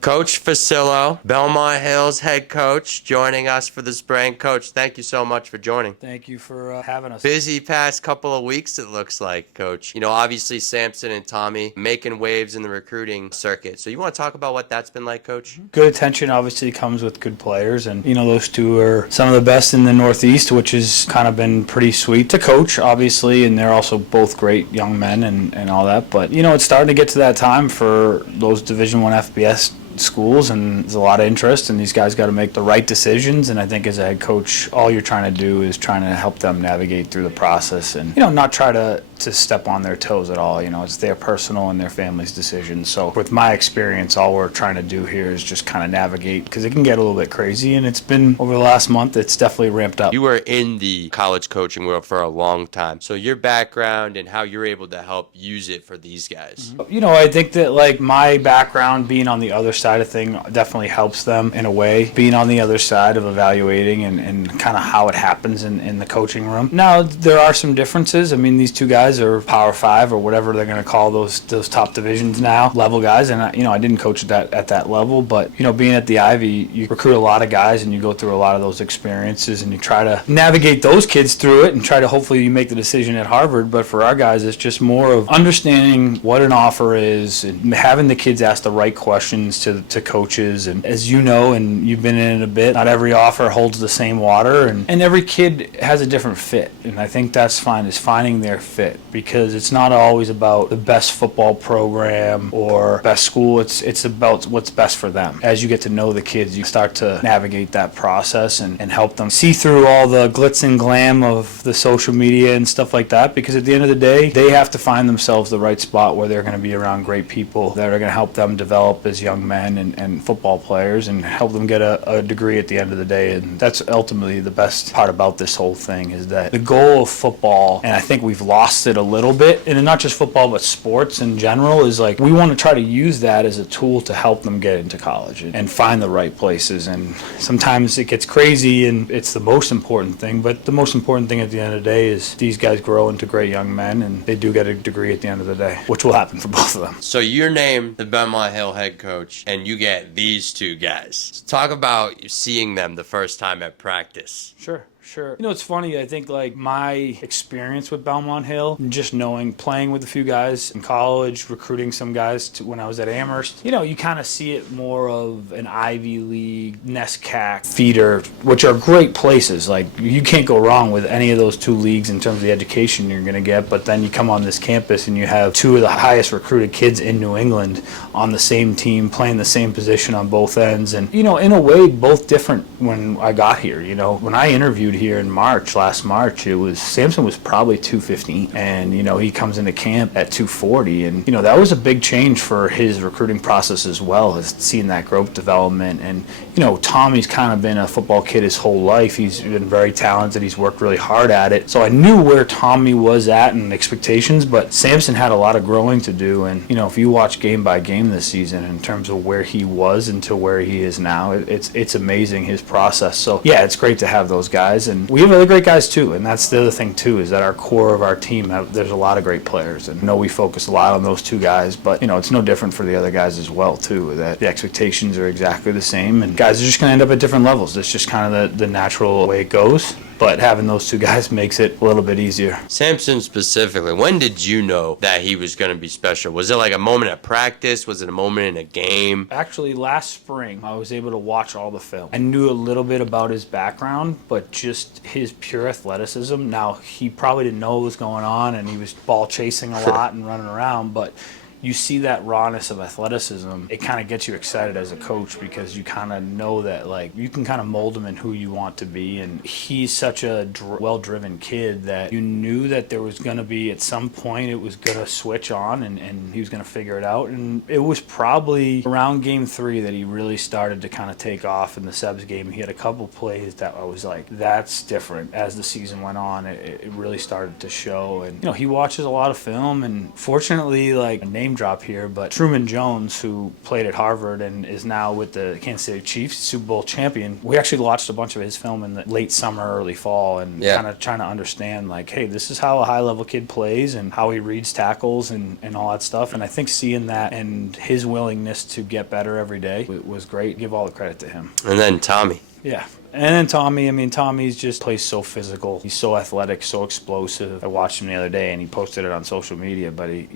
Coach Fucillo, Belmont Hills head coach, joining us for the spring. Coach, thank you so much for joining. Thank you for having us. Busy past couple of weeks, it looks like, Coach. Obviously Samson and Tommy making waves in the recruiting circuit. So you want to talk about what that's been like, Coach? Good attention obviously comes with good players, and those two are some of the best in the Northeast, which has kind of been pretty sweet to coach, obviously, and they're also both great young men and all that. But it's starting to get to that time for those Division I FBS schools, and there's a lot of interest, and these guys got to make the right decisions. And I think as a head coach, all you're trying to do is trying to help them navigate through the process and not try to step on their toes at all. It's their personal and their family's decision. So with my experience, all we're trying to do here is just kind of navigate, because it can get a little bit crazy, and it's been over the last month, it's definitely ramped up. You were in the college coaching world for a long time, so your background and how you're able to help use it for these guys. I think that like my background being on the other side of thing definitely helps them in a way, being on the other side of evaluating and kind of how it happens in the coaching room. Now, there are some differences. I mean, these two guys are Power 5 or whatever they're going to call those top divisions now, level guys, and I didn't coach at that level, but being at the Ivy, you recruit a lot of guys and you go through a lot of those experiences and you try to navigate those kids through it and try to hopefully you make the decision at Harvard. But for our guys, it's just more of understanding what an offer is and having the kids ask the right questions to coaches. And as you know, and you've been in it a bit, not every offer holds the same water, and every kid has a different fit, and I think that's fine, is finding their fit, because it's not always about the best football program or best school. It's about what's best for them. As you get to know the kids, you start to navigate that process and help them see through all the glitz and glam of the social media and stuff like that, because at the end of the day, they have to find themselves the right spot where they're going to be around great people that are going to help them develop as young men and football players and help them get a degree at the end of the day. And that's ultimately the best part about this whole thing, is that the goal of football, and I think we've lost it a little bit, and not just football but sports in general, is like we want to try to use that as a tool to help them get into college and find the right places. And sometimes it gets crazy and it's the most important thing, but the most important thing at the end of the day is these guys grow into great young men and they do get a degree at the end of the day, which will happen for both of them. So you're named the Belmont Hill head coach and you get these two guys. So talk about seeing them the first time at practice. Sure. It's funny, I think like my experience with Belmont Hill, and just playing with a few guys in college, recruiting some guys when I was at Amherst, you kind of see it more of an Ivy League, NESCAC feeder, which are great places. Like, you can't go wrong with any of those two leagues in terms of the education you're going to get, but then you come on this campus and you have two of the highest recruited kids in New England on the same team, playing the same position on both ends, and, in a way, both different when I got here. When I interviewed here in last March, Samson was probably 215, and he comes into camp at 240, and that was a big change for his recruiting process as well, as seeing that growth development. And Tommy's kind of been a football kid his whole life. He's been very talented. He's worked really hard at it. So I knew where Tommy was at and expectations, but Samson had a lot of growing to do. And if you watch game by game this season in terms of where he was until where he is now, it's amazing, his process. So yeah, it's great to have those guys. And we have other great guys too, and that's the other thing too, is that our core of our team, there's a lot of great players, and we focus a lot on those two guys, but it's no different for the other guys as well too, that the expectations are exactly the same, and guys are just going to end up at different levels. It's just kind of the natural way it goes. But having those two guys makes it a little bit easier. Samson specifically, when did you know that he was going to be special? Was it like a moment at practice? Was it a moment in a game? Actually, last spring, I was able to watch all the film. I knew a little bit about his background, but just his pure athleticism. Now, he probably didn't know what was going on, and he was ball chasing a lot and running around, but you see that rawness of athleticism, it kind of gets you excited as a coach, because you kind of know that like you can kind of mold him in who you want to be. And he's such a well-driven kid that you knew that there was going to be, at some point, it was going to switch on and he was going to figure it out. And it was probably around game 3 that he really started to kind of take off in the Sebs game. He had a couple plays that I was like, that's different. As the season went on, it really started to show. And he watches a lot of film, and fortunately, like, a name name drop here, but Truman Jones, who played at Harvard and is now with the Kansas City Chiefs, Super Bowl champion, we actually watched a bunch of his film in the late summer, early fall, and kind of trying to understand, like, hey, this is how a high-level kid plays and how he reads tackles and all that stuff. And I think seeing that and his willingness to get better every day was great. Give all the credit to him. And then Tommy. Yeah. And then Tommy, I mean, Tommy's just plays so physical. He's so athletic, so explosive. I watched him the other day, and he posted it on social media, but he,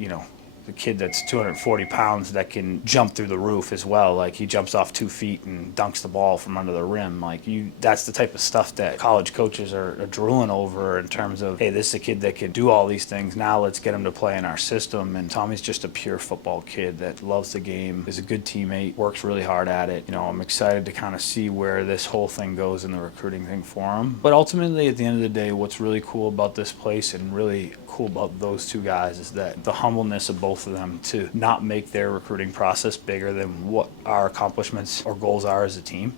the kid that's 240 pounds that can jump through the roof as well. Like, he jumps off 2 feet and dunks the ball from under the rim. Like, that's the type of stuff that college coaches are drooling over in terms of, hey, this is a kid that can do all these things. Now let's get him to play in our system. And Tommy's just a pure football kid that loves the game, is a good teammate, works really hard at it. I'm excited to kind of see where this whole thing goes in the recruiting thing for him. But ultimately, at the end of the day, what's really cool about this place and really cool about those two guys is that the humbleness of both of them to not make their recruiting process bigger than what our accomplishments or goals are as a team.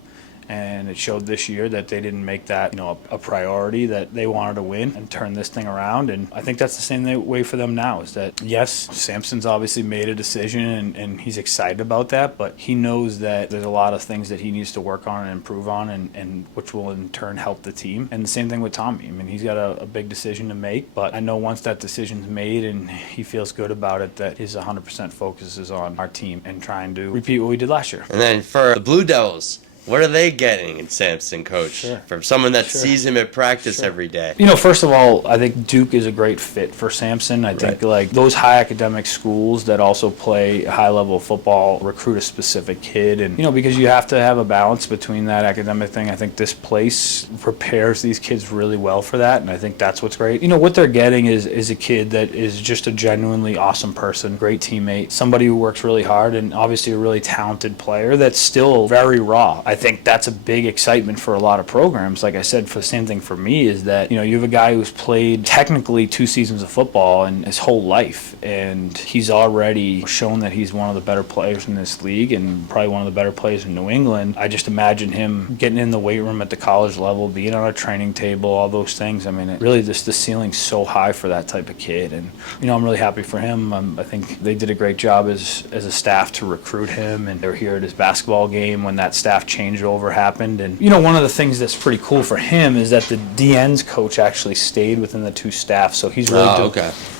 And it showed this year that they didn't make that, a priority, that they wanted to win and turn this thing around. And I think that's the same way for them now, is that, yes, Sampson's obviously made a decision and he's excited about that, but he knows that there's a lot of things that he needs to work on and improve on, and which will in turn help the team. And the same thing with Tommy. I mean, he's got a big decision to make, but I know once that decision's made and he feels good about it, that his 100% focus is on our team and trying to repeat what we did last year. And then for the Blue Devils, what are they getting in Samson, Coach? From someone that sees him at practice every day. First of all, I think Duke is a great fit for Samson. I think like those high academic schools that also play high level football recruit a specific kid, and because you have to have a balance between that academic thing. I think this place prepares these kids really well for that, and I think that's what's great. What they're getting is a kid that is just a genuinely awesome person, great teammate, somebody who works really hard, and obviously a really talented player that's still very raw. I think that's a big excitement for a lot of programs. Like I said, for the same thing for me is that, you have a guy who's played technically 2 seasons of football in his whole life, and he's already shown that he's one of the better players in this league and probably one of the better players in New England. I just imagine him getting in the weight room at the college level, being on a training table, all those things. I mean, it really just the ceiling's so high for that type of kid, and I'm really happy for him. I think they did a great job as a staff to recruit him, and they were here at his basketball game when that staff changeover happened. And one of the things that's pretty cool for him is that the DN's coach actually stayed within the two staffs, so he's really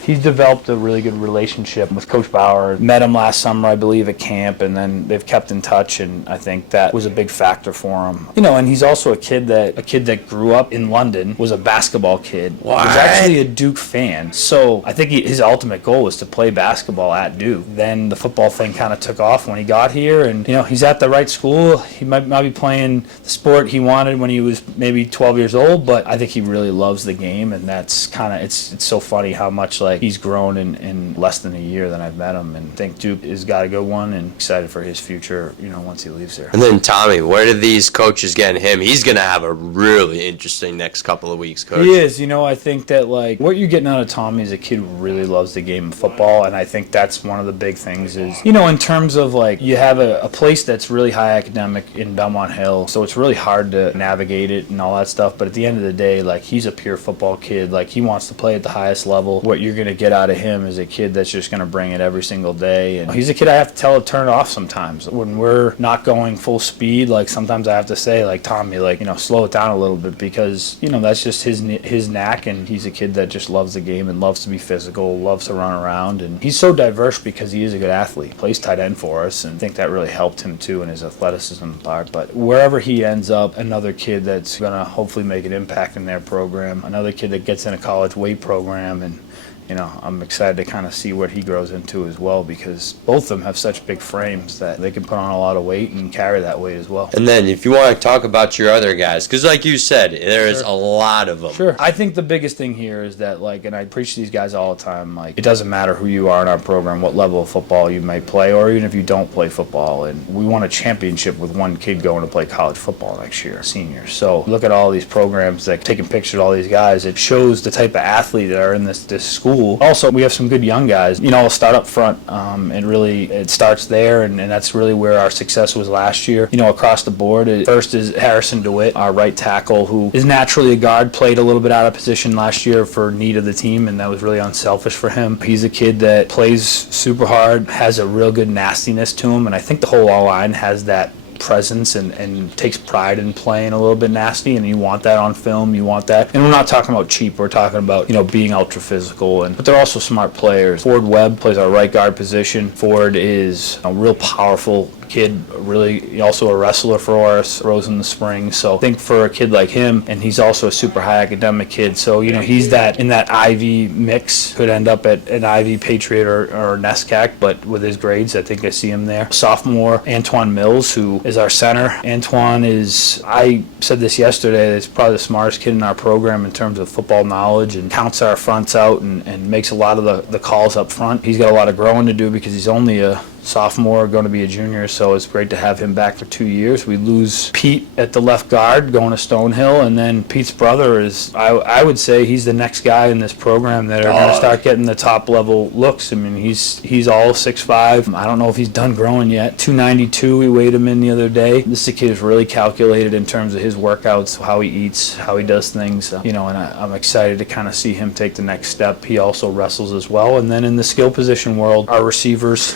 he's developed a really good relationship with Coach Bauer. Met him last summer, I believe, at camp, and then they've kept in touch, and I think that was a big factor for him. And he's also a kid that grew up in London, was a basketball kid, was actually a Duke fan. So I think his ultimate goal was to play basketball at Duke. Then the football thing kind of took off when he got here, and he's at the right school. He might not be playing the sport he wanted when he was maybe 12 years old, but I think he really loves the game, and that's kind of it's so funny how much he's grown in less than a year that I've met him, and I think Duke has got a good one, and excited for his future, once he leaves there. And then Tommy, where did these coaches get him? He's going to have a really interesting next couple of weeks, Coach. He is. I think that what you're getting out of Tommy is a kid who really loves the game of football, and I think that's one of the big things is, in terms of you have a place that's really high academic in Belmont Hill, so it's really hard to navigate it and all that stuff, but at the end of the day, he's a pure football kid. He wants to play at the highest level. What you're going to get out of him is a kid that's just going to bring it every single day, and he's a kid I have to tell to turn it off sometimes. When we're not going full speed, sometimes I have to say, Tommy, slow it down a little bit, because, that's just his knack, and he's a kid that just loves the game and loves to be physical, loves to run around, and he's so diverse because he is a good athlete. He plays tight end for us, and I think that really helped him too in his athleticism part. But wherever he ends up, another kid that's going to hopefully make an impact in their program, another kid that gets in a college weight program, and I'm excited to kind of see what he grows into as well, because both of them have such big frames that they can put on a lot of weight and carry that weight as well. And then if you want to talk about your other guys, because like you said, there is a lot of them. Sure. I think the biggest thing here is that, and I preach to these guys all the time, it doesn't matter who you are in our program, what level of football you may play, or even if you don't play football. And we won a championship with one kid going to play college football next year, seniors. So look at all these programs taking pictures of all these guys. It shows the type of athlete that are in this school. school. Also, we have some good young guys. We'll start up front. It starts there, and that's really where our success was last year. Across the board, first is Harrison DeWitt, our right tackle, who is naturally a guard, played a little bit out of position last year for need of the team, and that was really unselfish for him. He's a kid that plays super hard, has a real good nastiness to him, and I think the whole O-line has that presence and takes pride in playing a little bit nasty, and you want that on film. You want that, and we're not talking about cheap. We're talking about being ultra physical, but they're also smart players. Ford Webb plays our right guard position. Ford is a real powerful kid, really also a wrestler for us, rose in the spring. So I think for a kid like him, and he's also a super high academic kid, so he's in that Ivy mix, could end up at an Ivy Patriot or NESCAC, but with his grades, I think I see him there. Sophomore Antoine Mills, who is our center. Antoine is, I said this yesterday, is probably the smartest kid in our program in terms of football knowledge, and counts our fronts out and makes a lot of the calls up front. He's got a lot of growing to do because he's only a sophomore, going to be a junior, so it's great to have him back for 2 years. We lose Pete at the left guard going to Stonehill, and then Pete's brother is, I would say he's the next guy in this program that are going to start getting the top level looks. I mean, he's all 6'5". I don't know if he's done growing yet. 292, we weighed him in the other day. This kid is really calculated in terms of his workouts, how he eats, how he does things, and I'm excited to kind of see him take the next step. He also wrestles as well. And then in the skill position world, our receivers,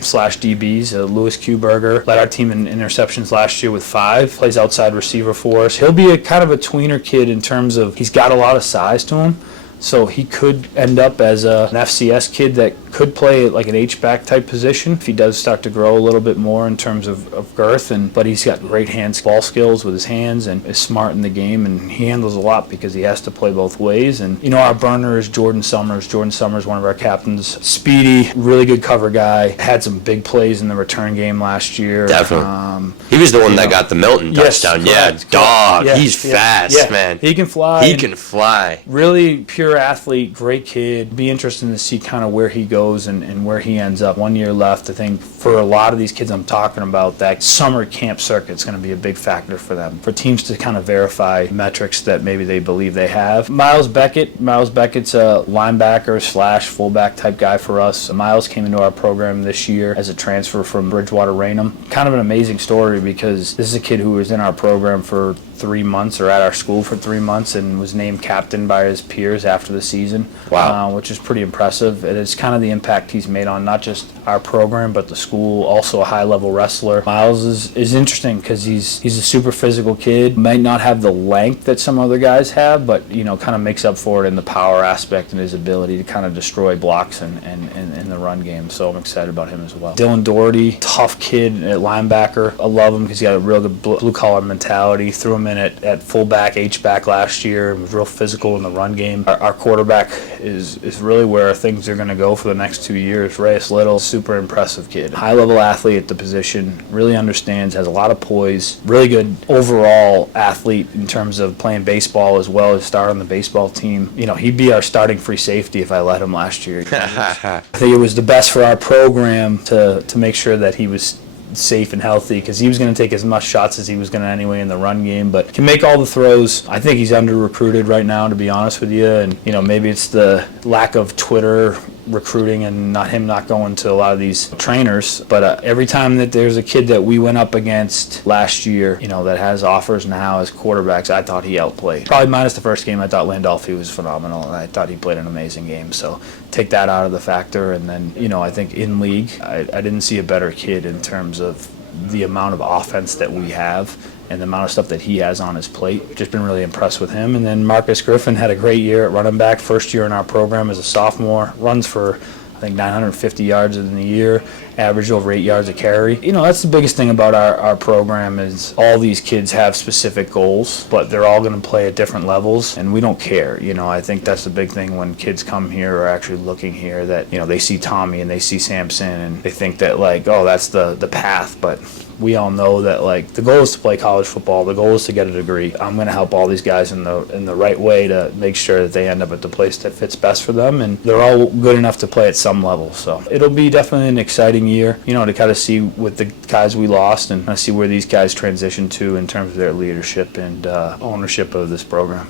slash DBs, Lewis Kuberger led our team in interceptions last year with 5, plays outside receiver for us. He'll be a kind of a tweener kid in terms of he's got a lot of size to him. So he could end up as an FCS kid that could play like an H-back type position if he does start to grow a little bit more in terms of girth. But he's got great ball skills with his hands and is smart in the game, and he handles a lot because he has to play both ways. And our burner is Jordan Summers. Jordan Summers, one of our captains, speedy, really good cover guy. Had some big plays in the return game last year. Definitely. He was the one that got the Milton touchdown. Correct. Yeah, dog. Yeah, he's fast, man. He can fly. He can fly. Really pure athlete, great kid. Be interesting to see kind of where he goes and where he ends up. 1 year left. I think for a lot of these kids I'm talking about, that summer camp circuit is going to be a big factor for them, for teams to kind of verify metrics that maybe they believe they have. Miles Beckett's a linebacker slash fullback type guy for us. Miles came into our program this year as a transfer from Bridgewater Raynham. Kind of an amazing story because this is a kid who was in our program for 3 months, or at our school for 3 months, and was named captain by his peers after the season. Wow. Which is pretty impressive. It is kind of the impact he's made on not just our program but the school. Also a high-level wrestler. Miles is interesting because he's a super physical kid. Might not have the length that some other guys have, but kind of makes up for it in the power aspect and his ability to kind of destroy blocks and in the run game. So I'm excited about him as well. Dylan Doherty, tough kid at linebacker. I love him because he got a real good blue-collar mentality. Threw him in at fullback, H-back last year. Was real physical in the run game. Our quarterback is really where things are going to go for the next 2 years. Reyes Little, super impressive kid. High-level athlete at the position. Really understands, has a lot of poise. Really good overall athlete in terms of playing baseball as well as start on the baseball team. He'd be our starting free safety if I let him last year. I think it was the best for our program to make sure that he was safe and healthy, because he was going to take as much shots as he was going to anyway in the run game, but can make all the throws. I think he's under-recruited right now, to be honest with you, and maybe it's the lack of Twitter recruiting and not going to a lot of these trainers, but every time that there's a kid that we went up against last year, that has offers now as quarterbacks, I thought he outplayed. Probably minus the first game, I thought Landolfi was phenomenal, and I thought he played an amazing game, so take that out of the factor, and then, I think in league, I didn't see a better kid in terms of the amount of offense that we have and the amount of stuff that he has on his plate. Just been really impressed with him. And then Marcus Griffin had a great year at running back, first year in our program as a sophomore, runs for I think 950 yards in the year, averaged over 8 yards a carry. That's the biggest thing about our program is all these kids have specific goals, but they're all going to play at different levels, and we don't care. I think that's the big thing when kids come here or actually looking here, that, they see Tommy and they see Samson and they think that, that's the path, but we all know that, the goal is to play college football. The goal is to get a degree. I'm going to help all these guys in the right way to make sure that they end up at the place that fits best for them, and they're all good enough to play at some level. So it'll be definitely an exciting year, to kind of see with the guys we lost and see where these guys transition to in terms of their leadership and ownership of this program.